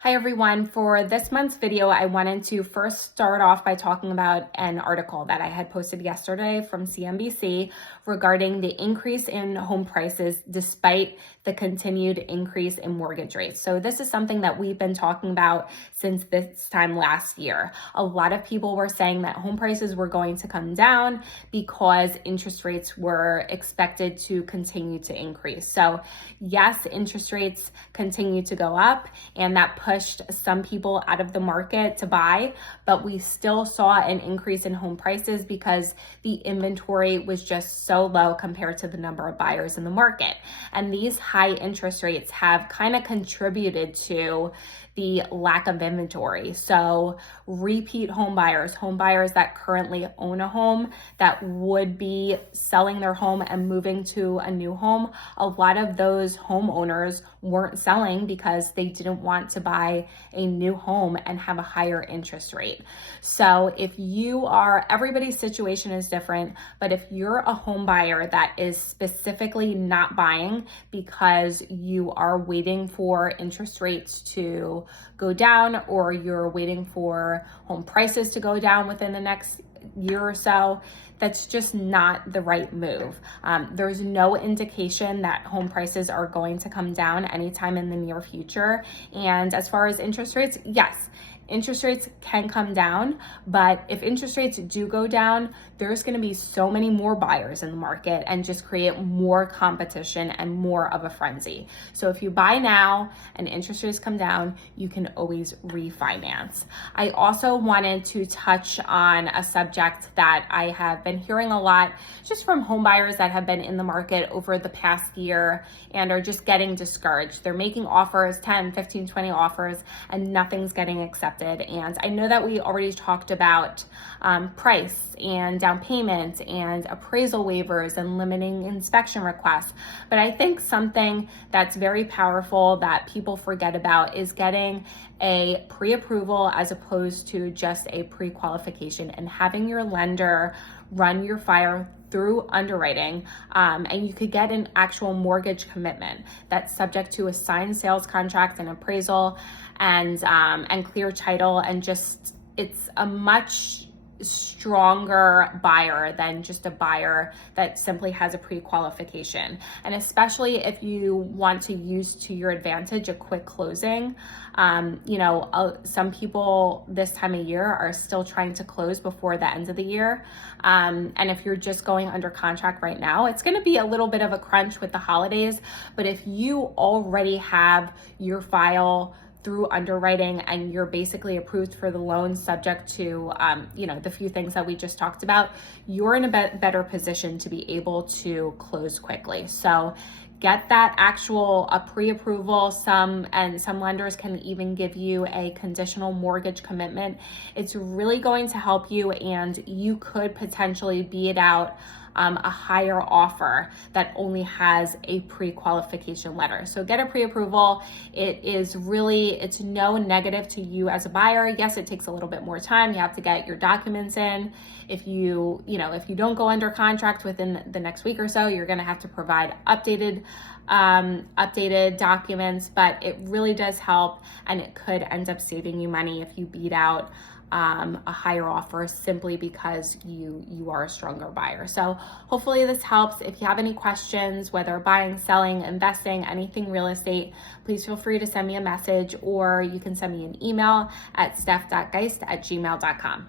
Hi everyone. For this month's video, I wanted to first start off by talking about an article that I had posted yesterday from CNBC regarding the increase in home prices despite the continued increase in mortgage rates. So this is something that we've been talking about since this time last year. A lot of people were saying that home prices were going to come down because interest rates were expected to continue to increase. So yes, interest rates continue to go up, and that pushed some people out of the market to buy, but we still saw an increase in home prices because the inventory was just so low compared to the number of buyers in the market. And these high interest rates have kind of contributed to the lack of inventory. So repeat home buyers that currently own a home that would be selling their home and moving to a new home, a lot of those homeowners weren't selling because they didn't want to buy a new home and have a higher interest rate. So everybody's situation is different, but if you're a home buyer that is specifically not buying because you are waiting for interest rates to go down, or you're waiting for home prices to go down within the next year or so, that's just not the right move. There's no indication that home prices are going to come down anytime in the near future. And as far as interest rates, yes, interest rates can come down, but if interest rates do go down, there's going to be so many more buyers in the market and just create more competition and more of a frenzy. So if you buy now and interest rates come down, you can always refinance. I also wanted to touch on a subject that I have been hearing a lot just from home buyers that have been in the market over the past year and are just getting discouraged. They're making offers, 10, 15, 20 offers, and nothing's getting accepted. And I know that we already talked about price and down payment and appraisal waivers and limiting inspection requests. But I think something that's very powerful that people forget about is getting a pre-approval as opposed to just a pre-qualification, and having your lender run your file through underwriting, and you could get an actual mortgage commitment that's subject to a signed sales contract and appraisal and clear title, and just it's a much stronger buyer than just a buyer that simply has a pre-qualification. And especially if you want to use to your advantage a quick closing, some people this time of year are still trying to close before the end of the year. And if you're just going under contract right now, it's going to be a little bit of a crunch with the holidays. But if you already have your file through underwriting and you're basically approved for the loan subject to, the few things that we just talked about, you're in a better position to be able to close quickly. So get that a pre-approval. Some lenders can even give you a conditional mortgage commitment. It's really going to help you, and you could potentially beat out a higher offer that only has a pre-qualification letter. So get a pre-approval. It's no negative to you as a buyer. Yes, it takes a little bit more time. You have to get your documents in. If you don't go under contract within the next week or so, you're going to have to provide updated documents, but it really does help, and it could end up saving you money if you beat out a higher offer simply because you are a stronger buyer. So hopefully this helps. If you have any questions, whether buying, selling, investing, anything real estate, please feel free to send me a message, or you can send me an email at steph.geist@gmail.com.